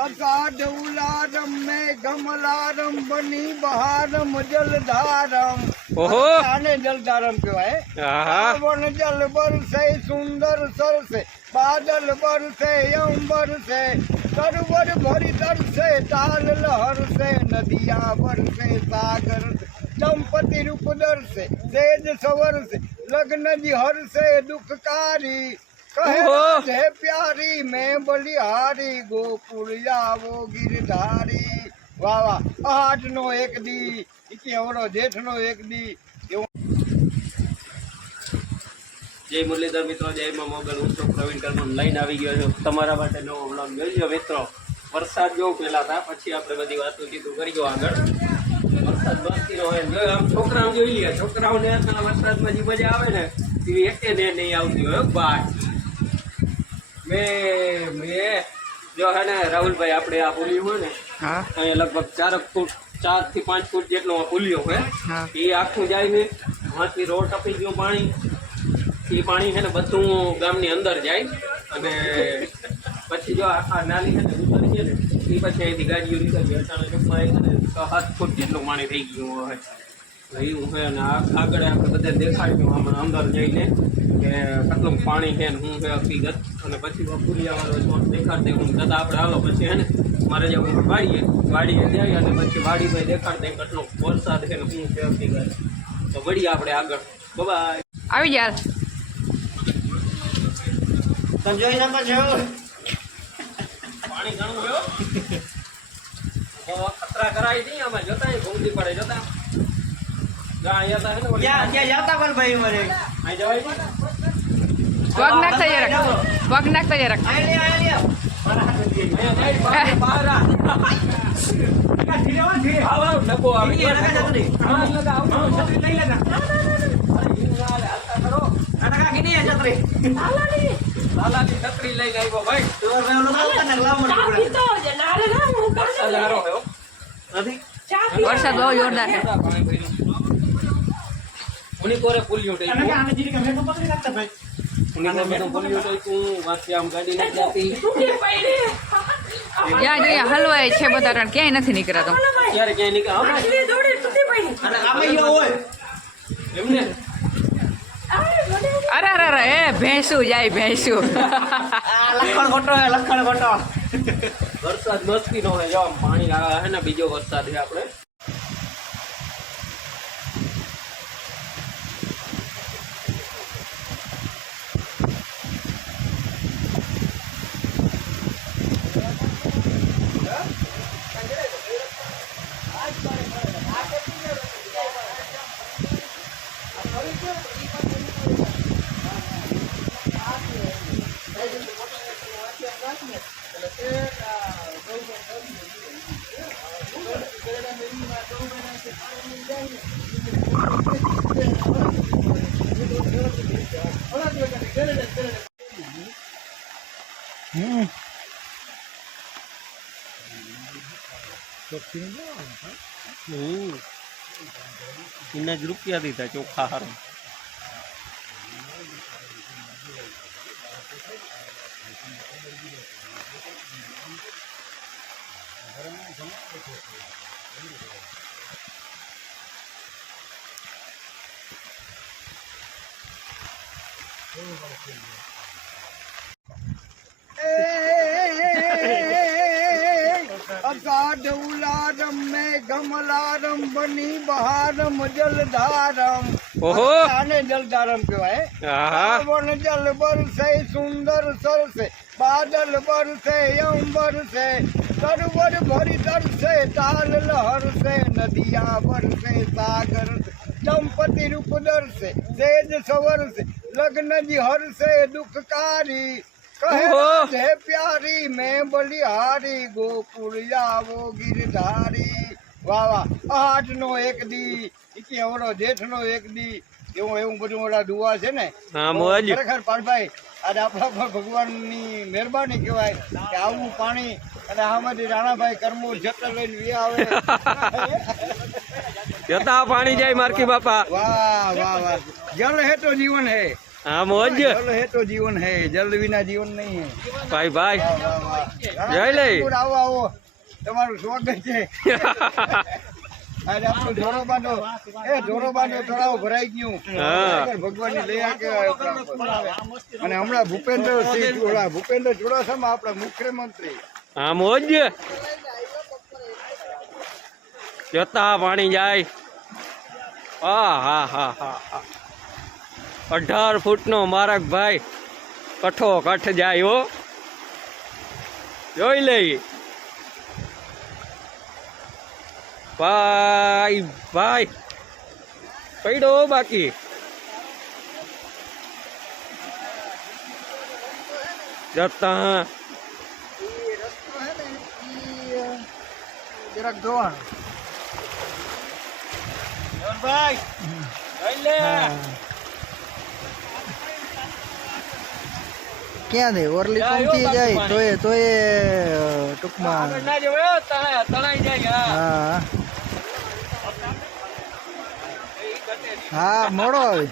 अगाडुलारम में गमलारम बनी बहारम जलधारम ओहो आने जलधारम कहेवाय। वन जल बरसे सुंदर सरसे बादल बरसे अंबर से सरोवर भरी तरसे ताल लहर से नदियां बरसे सागर से दंपति रूप दर्शे सेज सवर से लग्न जी हर से दुखकारी कहे है प्यारी मैं बलिहारी गोकुल आवो गिरधारी। वाह वाह आठ नो एक दी इक्यावनो जेठ नो एक दी। जय मुरलीधर मित्रों, जय मां मोगल। हूँ छो प्रवीण कर्मन लईने आवी गयो छुं तमारा माटे नवो व्लॉग। जोईजो मित्रों, वरसाद जो पेला था पछी आपणे बधी वातो कीधुं करीयो आगळ। वरसाद बरसी रह्यो होय जो आम छोकराओ जोई लीए, छोकराओने आ वरसादमां जे मजा आवे ने एवी एके ने नहीं आवती होय बात। मैं जो है ने राहुल भाई आपणे आ पुलियो होय ने अहीं लगभग 4 થી 5 ફૂટ જેટલો આ પુલિયો હોય એ આખું જાય ને માંથી રોડ ટપી ગયો પાણી એ પાણી છે ને બધું ગામની અંદર જાય અને પછી જો આ નાલી છે ને ઉતરી છે ને એ પછી અહીંથી ગાડીઓ નીકળી અચાનક ટૂંકમાં છે ને 7 ફૂટ જેટલું પાણી થઈ ગયું હોય એવું છે અને આગળ આપણે બધે દેખાડ્યું આમાં અંદર જઈને કે કેટલું પાણી છે ને શું છે હકીકત અને પછી પુલિયાવાળો દેખાડ દે હું દાદા આપણે હાલો પછી છે ને મારે જવું વાડીએ જાય અને પછી વાડી ભાઈ દેખાડ દે કેટલો વરસાદ છે ને શું છે હકીકત તો વળી આપણે આગળ બાય આવી જા તમે જોઈ શકો છો પાણી ઘણું હોય ખતરા કરાવી નહીં આમાં જોતા ઘૂમતી પડે જોતા અહીંયા હતા ને क्या जाता पर भाई मरे અહીં જવાય નહીં પગ નાખતા જરા પગ નાખતા જરા आ लिया બહાર ડબ્બો આવી छतरी લાલાની છત્રી લઈને આવ્યો ભાઈ નથી વરસાદ બહુ જોરદાર છે ઉની કોરે પુલિયો થઈ આમ ગાડી નથી જતી જ્યાં જોઈએ હલવાય છે બધા રણ ક્યાંય નથી નીકળાતો ક્યારે ક્યાંય નીકળે એમને અરે અરે અરે એ ભેંસું જાય ભેંસું लखन घोटो વરસાદ મસ્તી નો હોય જો આમ પાણી આવે હે ને બીજો વરસાદ છે આપણે इन्ना ज रुपया दीता चोखा हार अगाडुलारम में गमलारम बनी बहारम जलधारम ओहो आने जलधारम कहेवाय। वन जल बरसे सुंदर सरसे बादल बरसे अंबर से सरोवर भरी तरसे ताल लहर से नदियां बरसे सागर से दंपति रूप दर्शे सेज सवर से लग्न जी हर से दुखकारी कहे है प्यारी मैं बलिहारी गोकुल आवो गिरधारी। वाह वाह आठ नो एक दी इक्यावनो जेठ नो एक दी એવું એવું બધું ઓલા દુઆ છે ને ખરેખર પાલભાઈ આજે આપણા પર ભગવાનની મહેરબાની કહેવાય કે આવું પાણી અને આમાંથી રાણાભાઈ કરમૂર જતર લઈને વી આવે જતા પાણી જાય મારકી બાપા વાહ વાહ વાહ જલ હે તો જીવન હે हाँ मौज जल है तो जीवन है, जल बिना जीवन नहीं है। भाई भाई वाह, वाह, वाह। જય લે. આવો આવો, તમારું સ્વાગત છે. આજે આપણું ઢોરોબાનો તળાવ ભરાઈ ગયું. હા. ભગવાનની દયા કહેવાય આપણા ઉપર. અને હમણાં ભૂપેન્દ્ર ચુડાસમા આપણા મુખ્યમંત્રી. हाँ मौज જોતા પાણી જાય. હા હા હા હા 18 ફૂટનો મારકભાઈ કઠો કઠ જાય હો. જોઈ લઈ ભાઈ ભાઈ પડ્યો બાકી. જતા રસ્તો હે ને જરાક જોવાનું. ભાઈ ક્યાં દે ઓરલી પહોંચી જાય તોય ટૂંકમાં તણાઈ જાય. હા હા મોડો આવે.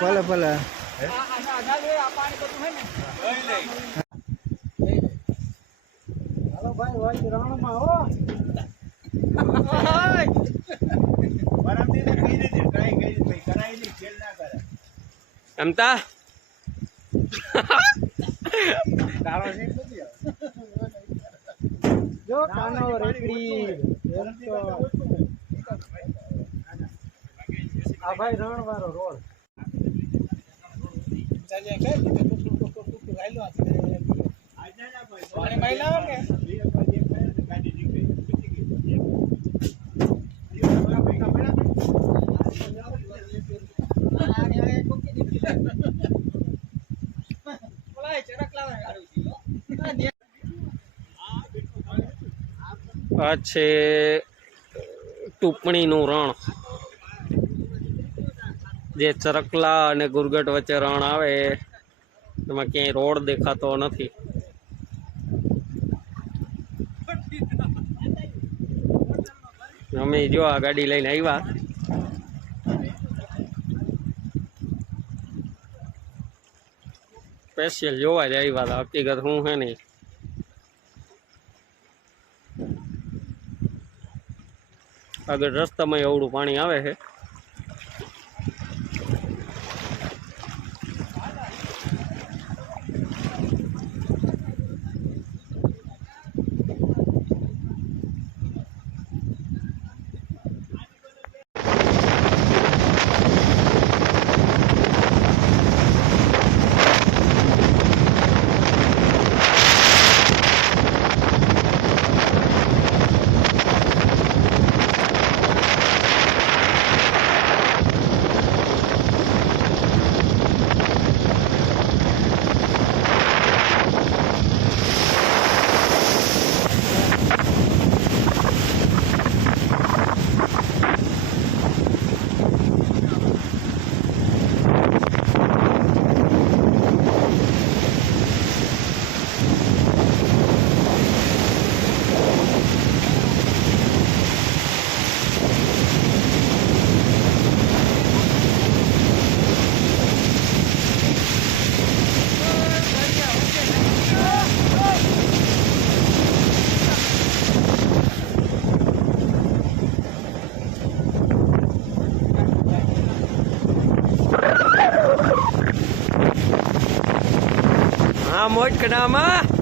ભલે ભલે. હાલો ભાઈ ભાઈ રાણમાં હો. એમતા જો કાનો રેકડી આ ભાઈ રણવાળો રોડ. આ છે ટૂપણીનું રણ, જે ચરકલા અને ગુરગટ વચ્ચે રણ આવે. એમાં ક્યાંય રોડ દેખાતો નથી. અમે જો આ ગાડી લઈને આવ્યા. સ્પેશિયલ જોવા જ આવ્યા હતા. હકીકત હું હે નહીં. આગળ રસ્તામાં એવડું પાણી આવે છે. મોજ કડામાં